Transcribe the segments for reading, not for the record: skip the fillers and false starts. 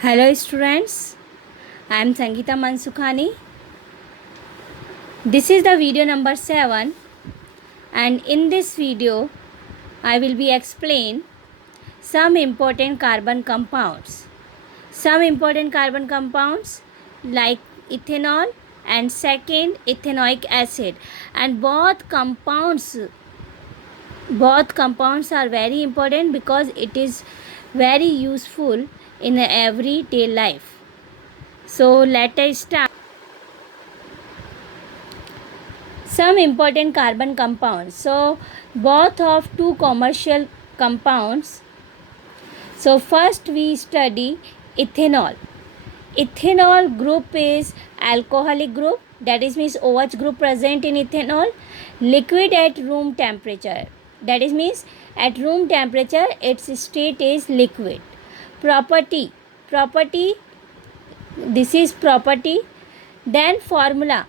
Hello students, I am Sangeeta Mansukhani. This is the video number 7 and in this video I will be explain some important carbon compounds. Some important carbon compounds like ethanol and second ethanoic acid, and both compounds are very important because it is very useful in everyday life. So let us start. Some important carbon compounds. So both of two commercial compounds. So first we study ethanol. Ethanol group is alcoholic group, that is means OH group present in ethanol. Liquid at room temperature, that is means at room temperature its state is liquid. Property, this is property. Then formula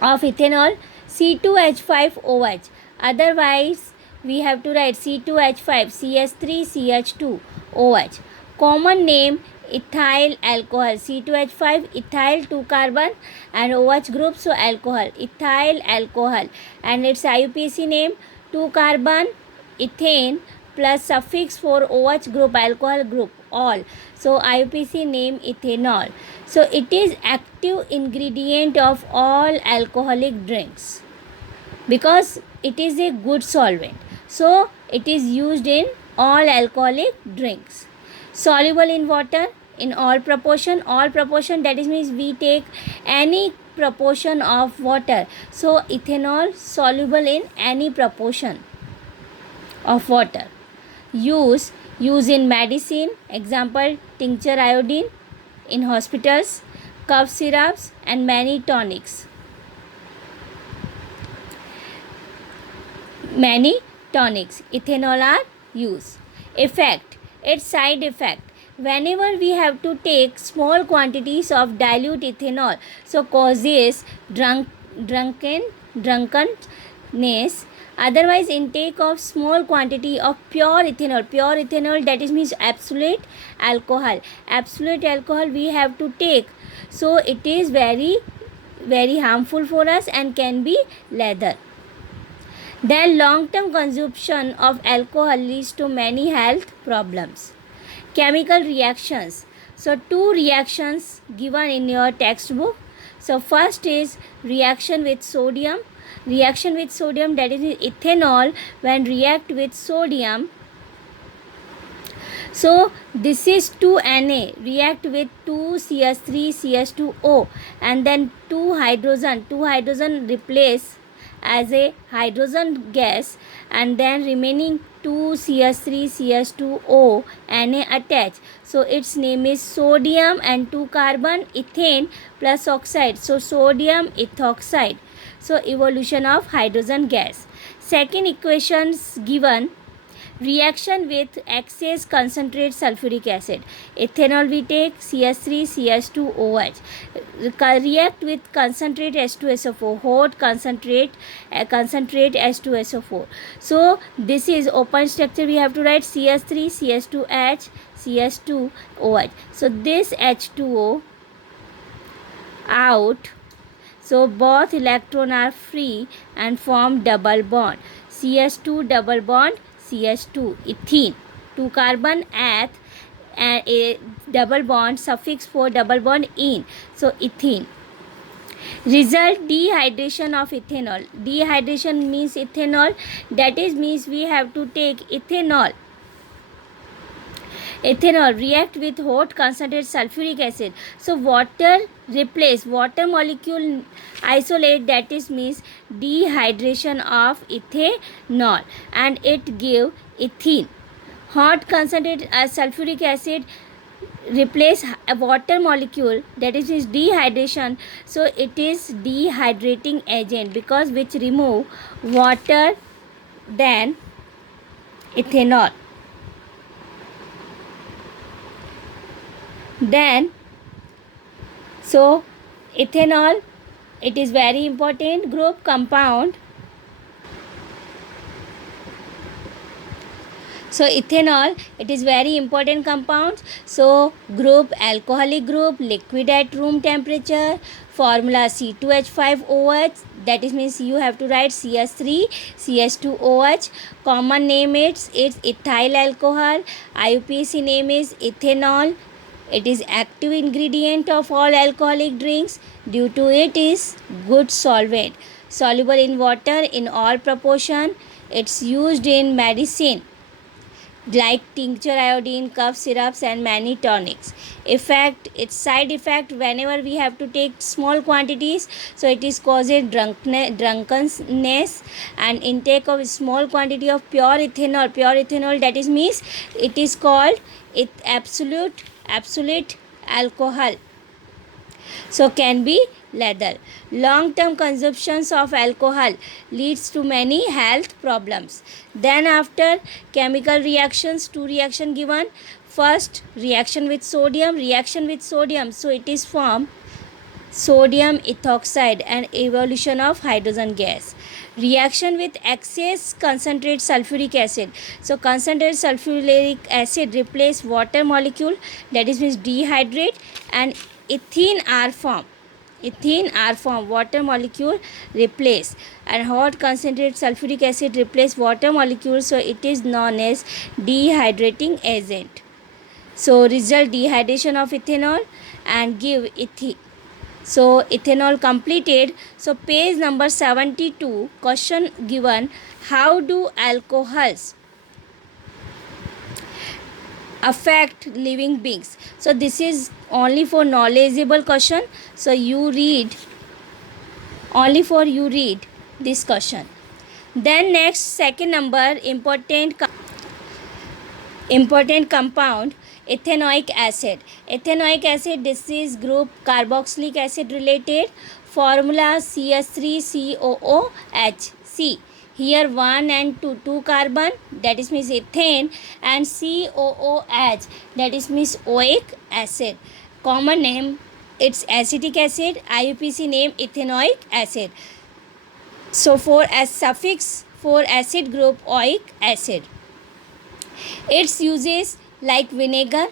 of ethanol C2H5OH, otherwise we have to write C2H5 CH3CH2OH. Common name ethyl alcohol, C2H5 ethyl 2 carbon and OH group, so alcohol, ethyl alcohol, and its IUPAC name 2 carbon ethane plus suffix for OH group alcohol group all, so IUPAC name ethanol. So it is active ingredient of all alcoholic drinks because it is a good solvent, so it is used in all alcoholic drinks. Soluble in water in all proportion, that is means we take any proportion of water, so ethanol soluble in any proportion of water. Use in medicine, example tincture iodine, in hospitals, cough syrups and many tonics. Ethanol are used. Effect, its side effect. Whenever we have to take small quantities of dilute ethanol, so causes drunkenness. Otherwise, intake of small quantity of pure ethanol, that is means absolute alcohol we have to take, so it is very harmful for us and can be lethal. Then long-term consumption of alcohol leads to many health problems. Chemical reactions. So two reactions given in your textbook. So first is reaction with sodium, that is ethanol when react with sodium. So this is 2Na react with 2CH3CH2O, and then two hydrogen replace as a hydrogen gas, and then remaining 2CH3CH2O Na attached, so its name is sodium and 2 carbon ethane plus oxide, so sodium ethoxide, so evolution of hydrogen gas. Second equations given, reaction with excess concentrate sulfuric acid, ethanol we take CH3CH2OH, react with concentrate H2SO4, hot concentrate H2SO4, so this is open structure, we have to write CH3CH2H CH2OH, so this H2O out, so both electron are free and form double bond, CH2 double bond CH2, ethene, 2 carbon eth and a double bond suffix for double bond ene, so ethene. Result, dehydration of ethanol. Dehydration means ethanol, that is means we have to take ethanol react with hot concentrated sulfuric acid, so water replace, water molecule isolate, that is means dehydration of ethanol and it give ethene. Hot concentrated sulfuric acid replace a water molecule, that is dehydration, so it is dehydrating agent because which remove water than ethanol. Then so ethanol, it is very important group compound. So ethanol, it is very important compound. So group, alcoholic group, liquid at room temperature, formula C2H5OH, that is means you have to write CS3 CH2OH. Common name it's ethyl alcohol. IUPAC name is ethanol. It is active ingredient of all alcoholic drinks. Due to it is good solvent, soluble in water in all proportion. It's used in medicine like tincture, iodine, cough syrups, and many tonics. Its side effect, whenever we have to take small quantities, so it is causes drunkenness, and intake of small quantity of pure ethanol, that is means it is called absolute alcohol, so can be lethal. Long term consumptions of alcohol leads to many health problems. Then after chemical reactions, two reaction given. First, reaction with sodium, so it is form sodium ethoxide and evolution of hydrogen gas. Reaction with excess concentrate sulfuric acid, so concentrated sulfuric acid replace water molecule, that is means dehydrate, and ethene R form, water molecule replace, and hot concentrated sulfuric acid replace water molecule, so it is known as dehydrating agent. So result dehydration of ethanol and give ethene. So ethanol completed. So page number 72, question given, how do alcohols affect living beings? So this is only for knowledgeable question, so you read, only for you read this question. Then next, second number, important compound, ethanoic acid. This is group carboxylic acid related. Formula CH3COOH. C, here 1 and 2 carbon, that is means ethane, and COOH, that is means oic acid. Common name, it's acetic acid. IUPAC name ethanoic acid. So for as suffix for acid group, oic acid. Its uses like vinegar.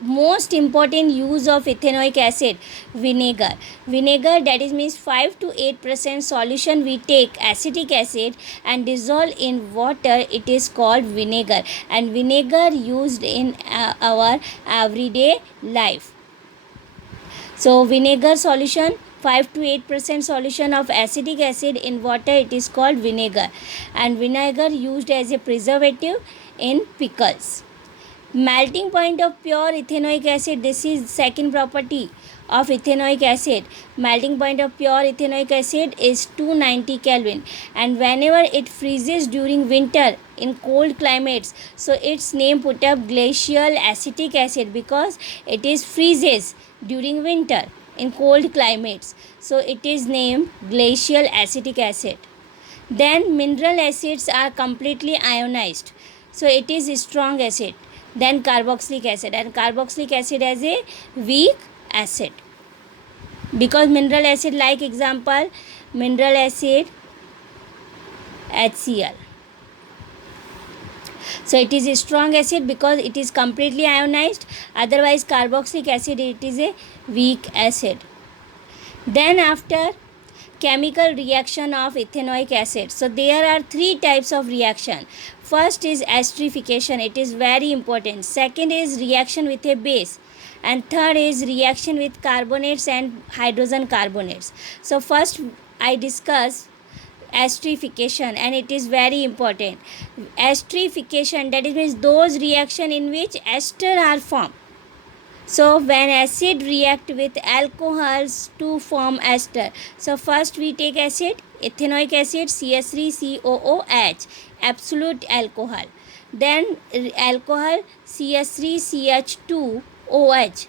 Most important use of ethanoic acid, vinegar, that is means 5 to 8% solution we take acetic acid and dissolve in water, it is called vinegar, and vinegar used in our everyday life. So vinegar solution, 5 to 8% solution of acetic acid in water, it is called vinegar, and vinegar used as a preservative in pickles. Melting point of pure ethanoic acid, this is second property of ethanoic acid. Melting point of pure ethanoic acid is 290 Kelvin, and whenever it freezes during winter in cold climates, so its name put up glacial acetic acid, because it is freezes during winter in cold climates, so it is named glacial acetic acid. Then mineral acids are completely ionized, so it is a strong acid. Then carboxylic acid, and carboxylic acid as a weak acid, because mineral acid, like example, mineral acid HCl, so it is a strong acid because it is completely ionized. Otherwise carboxylic acid, it is a weak acid. Then after chemical reaction of ethanoic acid, so there are 3 types of reaction. First is esterification, it is very important. Second is reaction with a base, and third is reaction with carbonates and hydrogen carbonates. So first I discuss esterification, and it is very important. Esterification, that is means those reaction in which ester are formed. So when acid react with alcohols to form ester, so first we take acid, ethanoic acid, CH3COOH, absolute alcohol. Then alcohol, CH3CH2OH,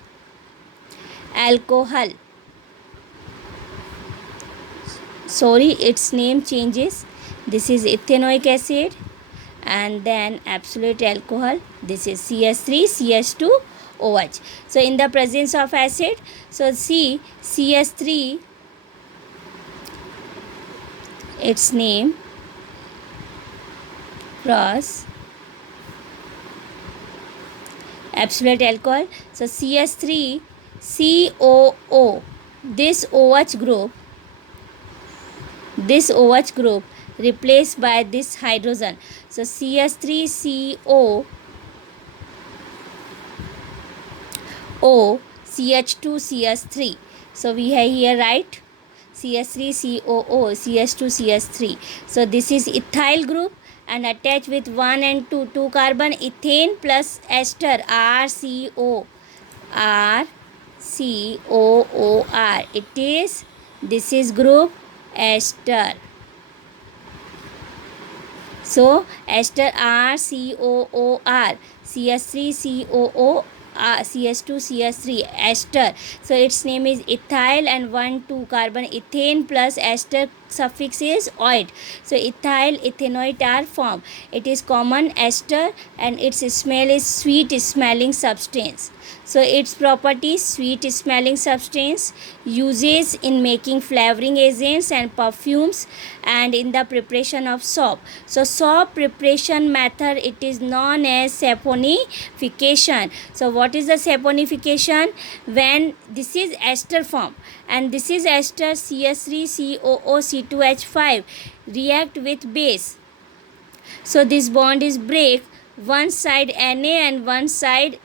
alcohol. Sorry, its name changes. This is ethanoic acid, and then absolute alcohol, this is CH3CH2OH. So in the presence of acid, so CH3, its name cross absolute alcohol. So CH3COO, this OH group replaced by this hydrogen. So CH3CO CH2CH3. So we have here, right, CH3COO CH2CH3. So this is ethyl group and attached with 1 and 2 carbon, ethane plus ester RCOOR. This is group ester. So ester RCOOR CH3COO CH2CH3 ester. So its name is ethyl and 1 2 carbon, ethane plus ester suffix is oid. So ethyl ethanoate are formed. It is common ester and its smell is sweet smelling substance. So its properties: sweet smelling substance, uses in making flavoring agents and perfumes, and in the preparation of soap. So soap preparation method, it is known as saponification. So what is the saponification? When this is ester form and this is ester CH3COO C2H5 react with base. So this bond is break, one side Na and one side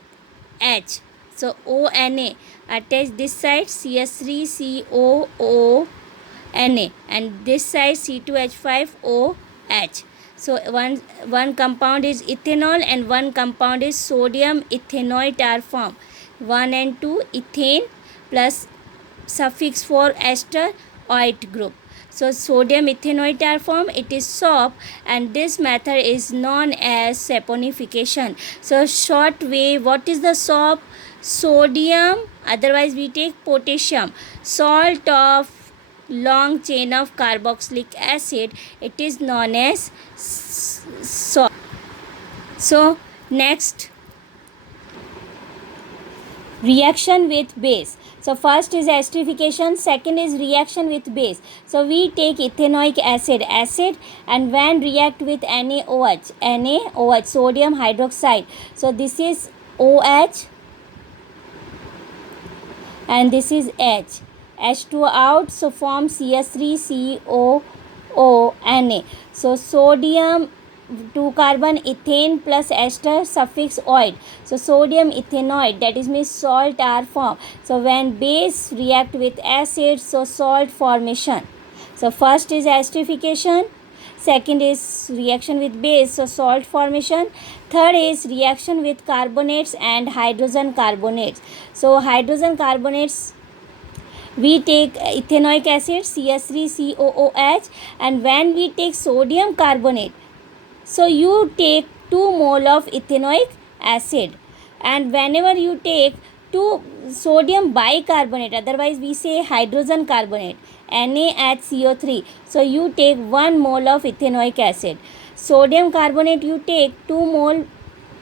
H. So ONA attach this side CH3COO Na and this side C2H5OH. So one compound is ethanol and one compound is sodium ethanoate are formed. 1 and 2 ethane plus suffix for ester oid group. So sodium ethanoate are formed. It is soap and this method is known as saponification. So short way, what is the soap? Sodium, otherwise we take potassium, salt of long chain of carboxylic acid, it is known as salt. So next, reaction with base. So first is esterification, second is reaction with base. So we take ethanoic acid and when react with NaOH sodium hydroxide. So this is OH and this is H. H2 out, so form CH3COO Na. So sodium 2 carbon ethane plus ester suffix oid. So sodium ethanoate, that is means salt are formed. So when base react with acid, so salt formation. So first is esterification, second is reaction with base, so salt formation, third is reaction with carbonates and hydrogen carbonates. So hydrogen carbonates, we take ethanoic acid CH3COOH and when we take sodium carbonate, so you take 2 mole of ethanoic acid and whenever you take 2 sodium bicarbonate, otherwise we say hydrogen carbonate NaHCO3, so you take 1 mole of ethanoic acid. Sodium carbonate you take 2 mole,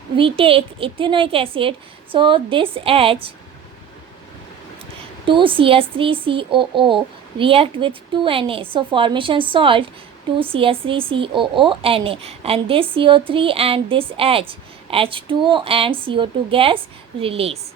we take ethanoic acid, so this H 2CH3COO react with 2 Na, so formation salt 2CH3COO Na and this CO3 and this H H2O and CO2 gas release.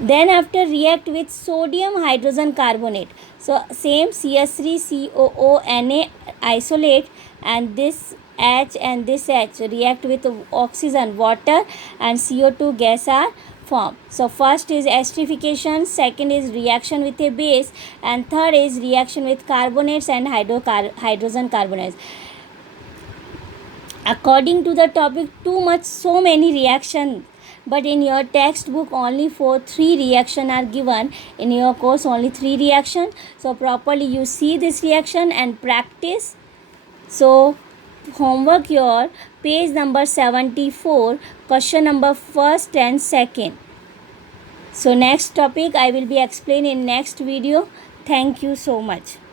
Then after react with sodium hydrogen carbonate, so same CH3COO Na isolate and this H and this H react with oxygen, water and CO2 gas are formed. So first is esterification, second is reaction with a base and third is reaction with carbonates and hydrogen carbonates. According to the topic, so many reactions, but in your textbook only 3 reaction are given. In your course only 3 reaction. So properly you see this reaction and practice. So homework your page number 74, question number 1st and 2nd. So next topic I will be explaining in next video. Thank you so much.